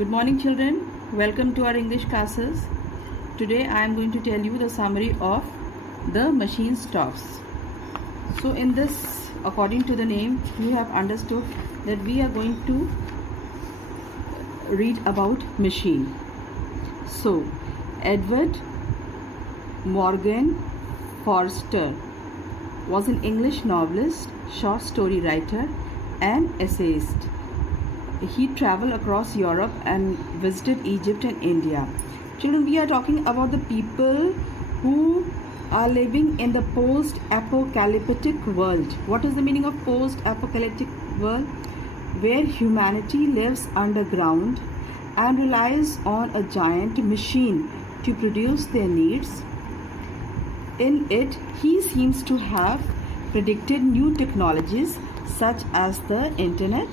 Good morning, children. Welcome to our English classes. Today I am going to tell you the summary of the machine stops. So in this, according to the name, you have understood that we are going to read about machine. So Edward Morgan Forster was an English novelist, short story writer, and essayist. He traveled across Europe and visited Egypt and India. Children, we are talking about the people who are living in the post-apocalyptic world. What is the meaning of post-apocalyptic world? Where humanity lives underground and relies on a giant machine to produce their needs. In it, he seems to have predicted new technologies such as the internet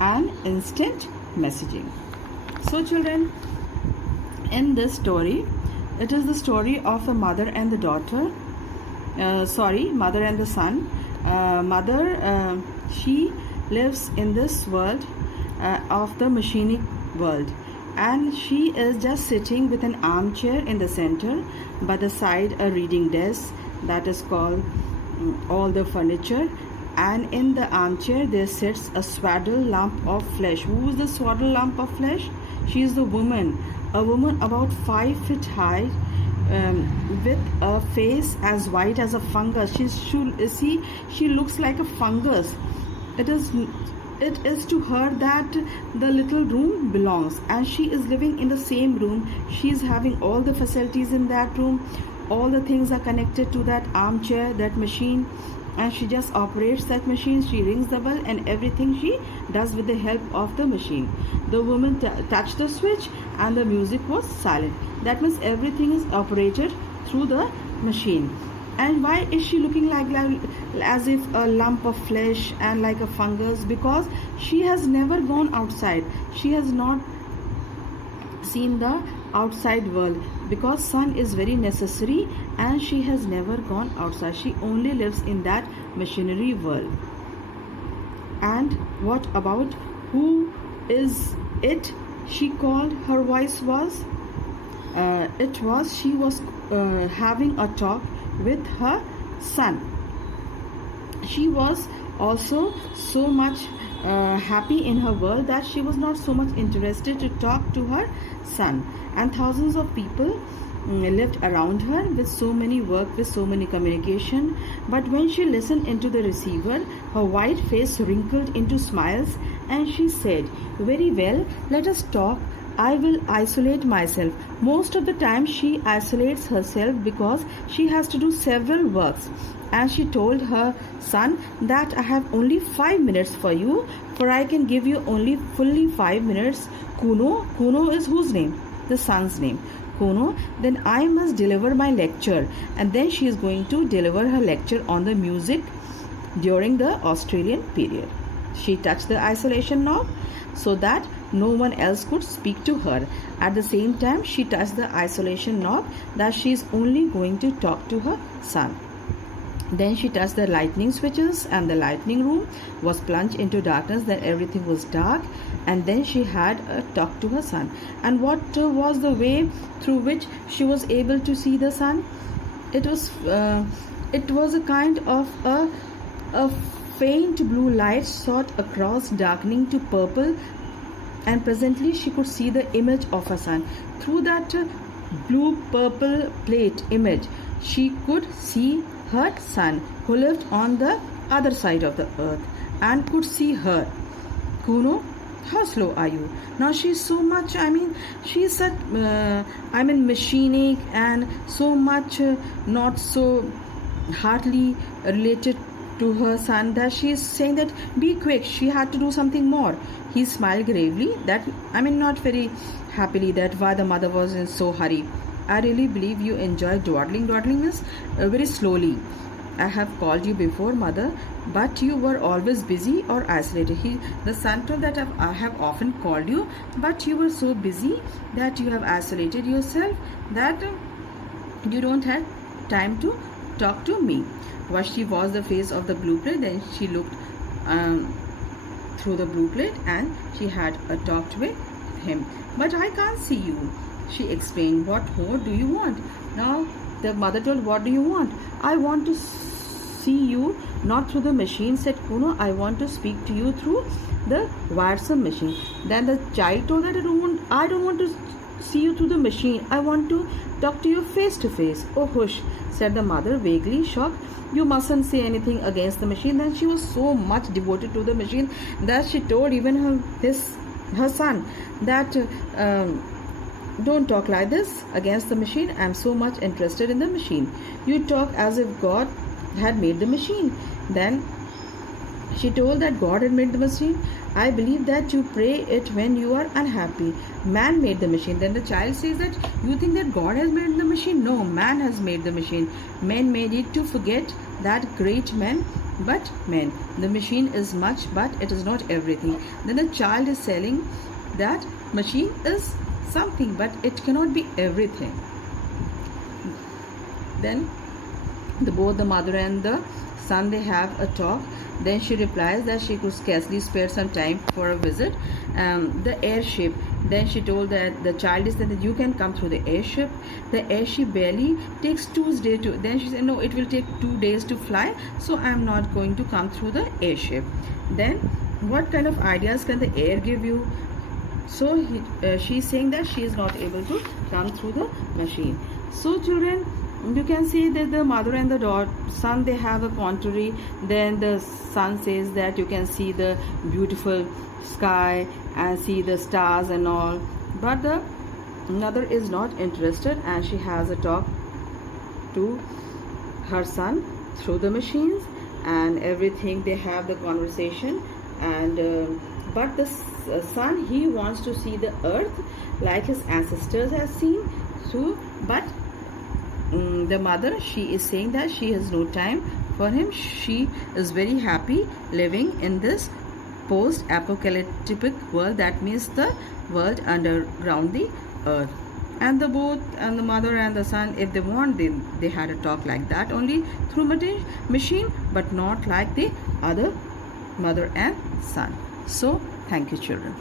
and instant messaging. So children, in this story, it is the story of a mother and the daughter, mother and the son. Mother, she lives in this world of the machinic world, and she is just sitting with an armchair in the center, by the side a reading desk that is called all the furniture, and in the armchair there sits a swaddle lump of flesh. Who is the swaddle lump of flesh? She is the woman, a woman about 5 feet high, with a face as white as a fungus. She looks like a fungus. It is to her that the little room belongs, and she is living in the same room. She is having all the facilities in that room. All the things are connected to that armchair, that machine, and she just operates that machine. She rings the bell, and everything she does with the help of the machine. The woman touched the switch and the music was silent. That means everything is operated through the machine. And why is she looking like as if a lump of flesh and like a fungus? Because she has never gone outside. She has not seen the outside world, because sun is very necessary, and she has never gone outside. She only lives in that machinery world. And what about who is it? She called, her voice was she was having a talk with her son. She was also so much happy in her world that she was not so much interested to talk to her son. And thousands of people lived around her with so many work, with so many communication. But when she listened into the receiver, her white face wrinkled into smiles, and she said, "Very well, let us talk. I will isolate myself." Most of the time she isolates herself because she has to do several works. And she told her son that, "I have only 5 minutes for you, for I can give you only fully 5 minutes. Kuno is whose name? The son's name. Kuno, then I must deliver my lecture." And then she is going to deliver her lecture on the music during the Australian period. She touched the isolation knob so that no one else could speak to her. At the same time, she touched the isolation knob that she is only going to talk to her son. Then she touched the lightning switches, and the lightning room was plunged into darkness. Then everything was dark, and then she had a talk to her son. And what was the way through which she was able to see the sun? It was a kind of a faint blue light shot across, darkening to purple, and presently she could see the image of her son. Through that blue purple plate image, she could see her son, who lived on the other side of the earth, and could see her. "Kuno, how slow are you?" Now she's so much, she's such, machinic, and so much not so hardly related to her son, that she is saying that, "Be quick." She had to do something more. He smiled gravely, not very happily, that why the mother was in so hurry. "I really believe you enjoy dawdling." Dawdling means very slowly. "I have called you before, mother, but you were always busy or isolated." The son told that, "I have often called you, but you were so busy that you have isolated yourself, that you don't have time to talk to me." While she watched the face of the blue plate, then she looked through the blue plate, and she had talked with him. But I can't see you, she explained. What more do you want? Now the mother told, what do you want? I want to see you not through the machine, said Kuno. I want to speak to you through the wiresome machine. Then the child told that I don't want to see you through the machine. I want to talk to you face to face. Oh hush, said the mother, vaguely shocked. You mustn't say anything against the machine. Then she was so much devoted to the machine that she told even her son that don't talk like this against the machine. I'm so much interested in the machine. You talk as if God had made the machine. Then she told that God had made the machine. I believe that you pray it when you are unhappy. Man made the machine. Then the child says that you think that God has made the machine? No, man has made the machine. Men made it to forget that great men, but men. The machine is much, but it is not everything. Then the child is telling that machine is something, but it cannot be everything. Then both the mother and the son, they have a talk. Then she replies that she could scarcely spare some time for a visit. The airship. Then she told that the child is that you can come through the airship. The airship barely takes 2 days to. Then she said no, it will take 2 days to fly. So I am not going to come through the airship. Then what kind of ideas can the air give you? So she's saying that she is not able to come through the machine. So children, you can see that the mother and the son, they have a contrary. Then the son says that you can see the beautiful sky and see the stars and all, but the mother is not interested, and she has a talk to her son through the machines and everything. They have the conversation, and but the son, he wants to see the earth like his ancestors have seen through, but the mother, she is saying that she has no time for him. She is very happy living in this post-apocalyptic world. That means the world underground the earth. And the both and the mother and the son, if they want, they had a talk like that only through machine, but not like the other mother and son. So thank you children.